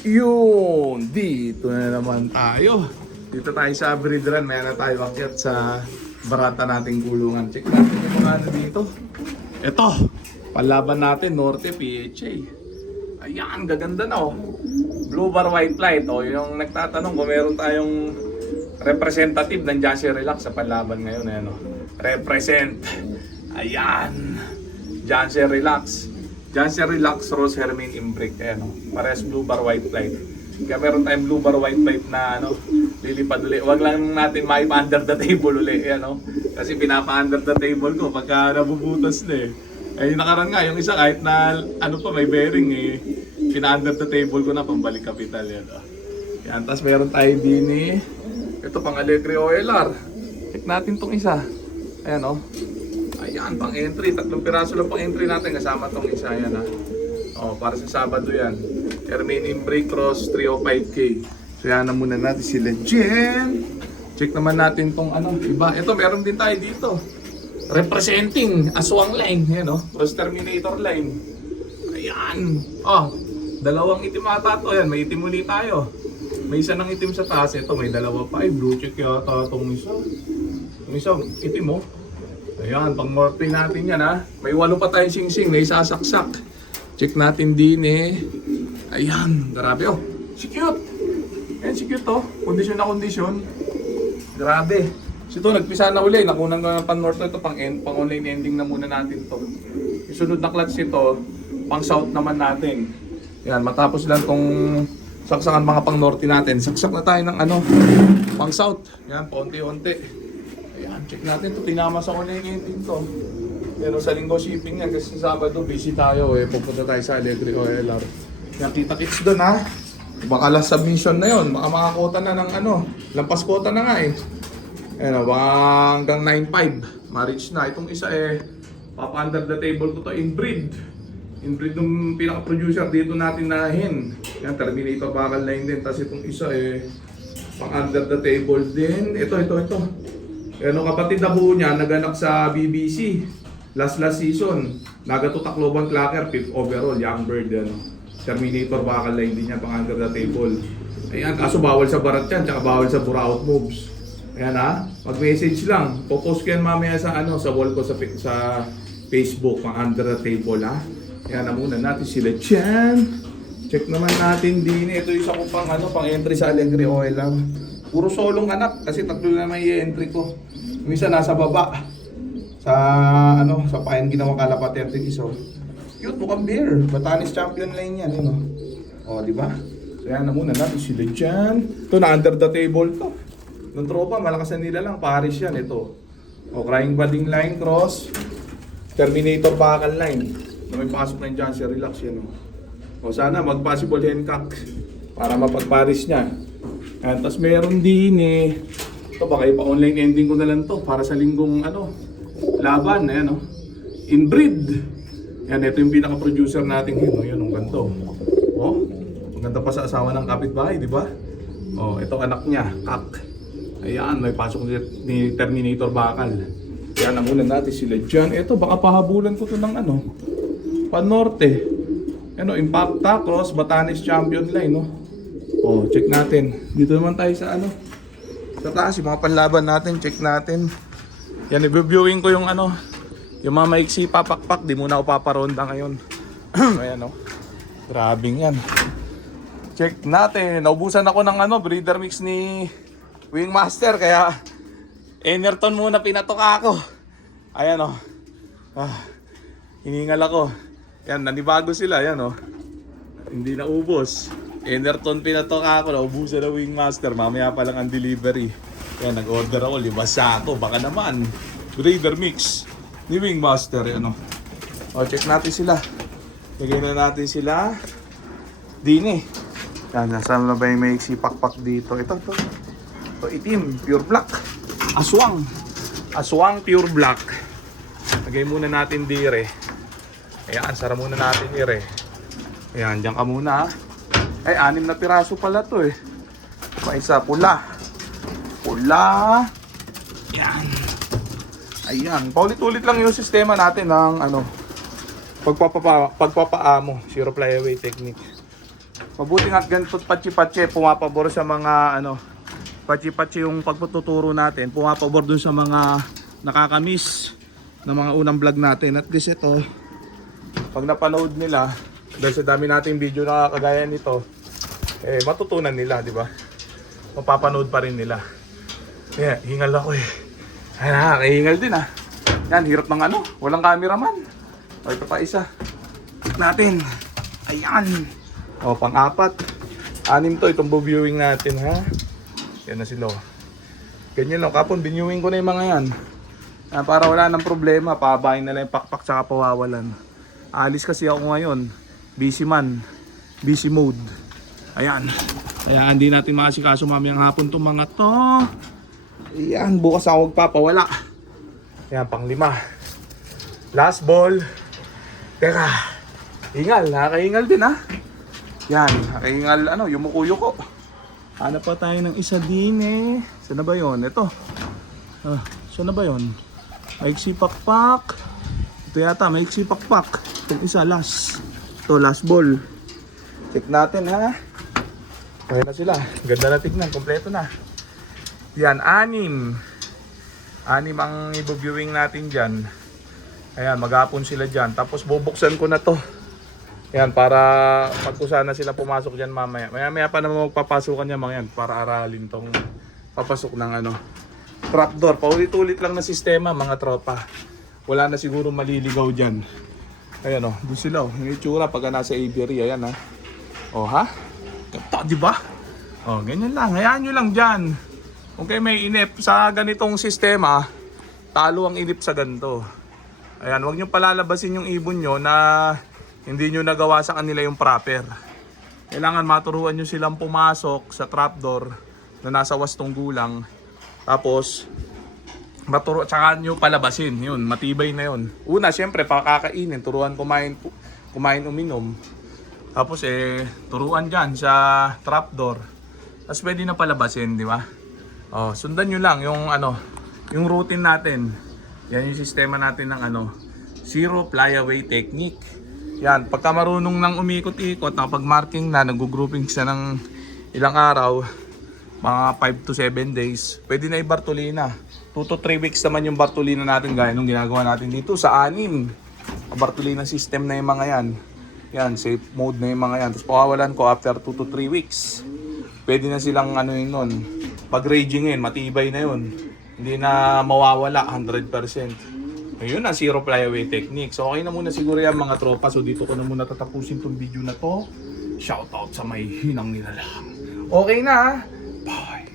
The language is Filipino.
Yun, dito na naman tayo. Dito tayo sa breederan. Maya na tayo akyat sa barata nating kulungan. Check natin yung mga ano dito. Ito, palaban natin, Norte PHA. Ayan, gaganda na oh. Blue bar white light. Oh, yung nagtatanong kung meron tayong representative ng Just Relax sa palaban ngayon. Ayan, oh. Represent. Ayan. Just Relax. Just Relax Rose Hermine Imbric. Ayan o. Parehas blue bar white light. Kaya meron tayong blue bar white light na ano, lilipad uli. Huwag lang natin maipa-under the table uli. Ayan o. Kasi pinapa-under the table ko pagka nabubutas na eh. Ay nakaraan nga, yung isa kahit na ano pa may bearing eh. Pina-under the table ko na pambalik kapital. Yan o. Yan. Tapos meron tayo din eh. Ito pang Allegri OLR. Check natin tong isa. Ayan o. Ayan, pang entry. 3 piraso lang pang entry natin kasama tong isa. Ayan ha. O, para sa Sabado yan. Hermine Imbric Cross 305K. So yan na muna natin sila Jen. Check naman natin tong ano, iba. Ito, meron din tayo dito. Representing Aswang Line. Ayan o. Cross Terminator Line. Ayan. O, dalawang itim ata to. Ayan, may itim ulit tayo. May isa ng itim sa taas. Ito, may dalawa pa. Ay, blue check yata tong isa. Yung isa, itim o. Ayan, pang morphe natin yan ha. May 8 pa tayong sing-sing na isasaksak. Check natin din eh. Ayan, grabe oh. Si cute. Ayan, si cute oh. Kondisyon na kondisyon. Grabe. So ito, nagpisa na uli. Nakunan ko ng pan-north ito. Pang online ending na muna natin to. Yung sunod na clutch ito, pang south naman natin. Ayan, matapos lang tong saksakan mga pang north natin. Saksak na tayo ng ano, pang south. Ayan, paunti-unti. Ayan, check natin to. Tinama sa online ending to. Pero sa linggo shipping yan kasi sa Sabado busy tayo eh. Pupunta tayo sa Allegri OLR. Yan, kita-kits doon ha. Baka last submission na yon. Baka makakota na ng ano. Lampas kota na nga eh. Ayan o, baka hanggang 9.5. Ma-reach na. Itong isa eh, papa-under the table ko to. Inbreed. Inbreed ng pinaka-producer dito natin na hen. Yan, Terminator bakal line din. Tapos itong isa eh, pang-under the table din. Ito. Ano, kapatid na buo niya, naganak sa BBC. Last season. Nagato Tacloban Clacker, 5th overall, young bird. Ano. Terminator bakal line din niya, pang under the table. Ayan, kaso bawal sa barat yan, tsaka bawal sa buraout moves. Ayan ha, mag-message lang. Popost ko yan mamaya sa ano, sa wall ko sa Facebook, pang under the table ha. Ayan na muna natin sila dyan. Check naman natin din. Ito isa ko pang ano, pang entry sa Allegri OLR. Puro solong anak kasi 3 na may entry ko. Yung isa nasa baba. Sa ano, sa payan ginawa kalapati at iso. Cute, mukhang bear. Batanes champion line yan, yun o. O, di ba? So yan na muna natin sila dyan. Ito na under the table to. Nung tropa, malakasan nila lang. Paris yan, ito. O, Crying Budding Line Cross. Terminator bakal line. Na may pasok na yung Just Relax yan o. O, sana mag-possible Hancock para mapag-Paris niya. Yan, tapos meron din eh. Ito baka ipa-online ending ko na lang to para sa linggong ano, laban. Ayan o. Inbreed. Yan, ito yung pinaka-producer natin dito. Yan, ang ganito. O, ang ganda pa sa asawa ng kapitbahay, di ba? O, ito anak niya, Kak. Ayan, may pasok ni Terminator bakal. Yan, namunan natin sila dyan. Ito, baka pahabulan ko to ng ano, Panorte. Ano, Impacta, Cross, Batanes Champion Line, no? O, check natin. Dito naman tayo sa ano, sa taas, yung mga panlaban natin, check natin. Yan, i-viewing ko yung ano, yung mga maiksi papakpak, di muna ako paparonda ngayon. Ayan o. Grabing yan. Check natin. Naubusan ako ng ano, breeder mix ni Wingmaster. Kaya Enerton muna pinatok ako. Ayan o. Hiningal ako. Yan, nanibago sila. Ayan o. Hindi naubos. Enerton pinatok ako. Naubusan na Wingmaster. Mamaya pa lang ang delivery. Yan, nag-order ako. 5 sako. Baka naman. Breeder mix ni Wingmaster, ano. O, check natin sila. Lagay na natin sila. Dini. Yan, nasaan na ba yung may pakpak dito? Ito. Ito, itim. Pure black. Aswang. Aswang pure black. Lagay muna natin dire. Ayan, sara muna natin dire. Ayan, dyan ka muna. Ay, 6 na piraso pala to eh. Pa isa, pula. Pula. Ayan. Ayan, paulit-ulit lang yung sistema natin ng ano, pagpapaamo, zero flyaway technique. Mabuti nga ganito patsi-patsi, pumapabor sa mga ano, patsi-patsi yung pagtuturo natin, pumapabor dun sa mga nakakamiss ng mga unang vlog natin. At least ito, pag napanood nila, dahil sa dami nating video na kagaya nito, eh matutunan nila, di ba? Mapapanood pa rin nila. Yeah, hingal ako eh. Ay, nakakahingal din ah. Yan, hirap ng ano, walang cameraman. O, ito pa isa. Check natin. Ayan. O, pang-apat. 6 to, itong viewing natin ha. Yan na sila. Ganyan lang, kapon, binuwing ko na yung mga yan. Para wala nang problema, pabahin na lang yung pakpak tsaka pawawalan. Alis kasi ako ngayon. Busy man. Busy mode. Ayan. Kaya hindi natin makasikaso mamayang hapon itong mga to. Ayan, bukas ako magpapawala. Ayan, pang-5. Last ball. Teka. Hingal, nakakahingal din ha. Yan, nakahingal, ano, yumuko-yuko. Hanap pa tayo ng isa din eh. Saan na ba yun? Ito. Saan na ba yun? Maiksi pakpak. Ito yata, maiksi pakpak. Itong isa, last. Ito, last ball. Check natin ha. Okay na sila. Ganda na tignan, kompleto na. Yan, 6 ang i-viewing natin dyan. Ayan, maghapon sila dyan. Tapos bubuksan ko na to. Ayan, para pagkusa na sila pumasok dyan mamaya. Maya pa naman magpapasukan niya mga yan para aralin tong papasok ng ano, trapdoor. Paulit-ulit lang na sistema mga tropa. Wala na siguro maliligaw dyan. Ayan o, doon sila o. Yung itsura pagka nasa aviary. Ayan ha. O ha? Ganda, di ba? O, ganyan lang. Hayaan nyo lang dyan. Kung kayo may inip sa ganitong sistema, talo ang inip sa ganito. Ayan, huwag nyo palalabasin yung ibon nyo na hindi nyo nagawa sa kanila yung proper. Kailangan maturuan nyo silang pumasok sa trapdoor na nasa wastong gulang. Tapos, tsaka nyo palabasin. Yun, matibay na yun. Una, syempre, pakakainin. Turuan kumain uminom. Tapos, turuan dyan sa trapdoor. Tapos, pwede na palabasin, di ba? Oh, sundan nyo lang yung, yung routine natin. Yan yung sistema natin ng zero flyaway technique. Yan, pagka marunong nang umikot-ikot, nakapag-marking na, nag-grouping siya ng ilang araw, mga 5 to 7 days, pwede na i-Bartolina. 2 to 3 weeks naman yung Bartolina natin gaya nung ginagawa natin dito sa 6. Bartolina system na yung mga yan. Yan, safe mode na yung mga yan. Tapos pawawalan ko after 2 to 3 weeks. Pwede na silang yun nun. Pag raging yun, matibay na yun. Hindi na mawawala 100%. Ayun na, zero flyaway technique. So okay na muna siguro yan mga tropa. So dito ko na muna tatapusin tong video na to. Shoutout sa may hinang nilalang. Okay na ha? Bye!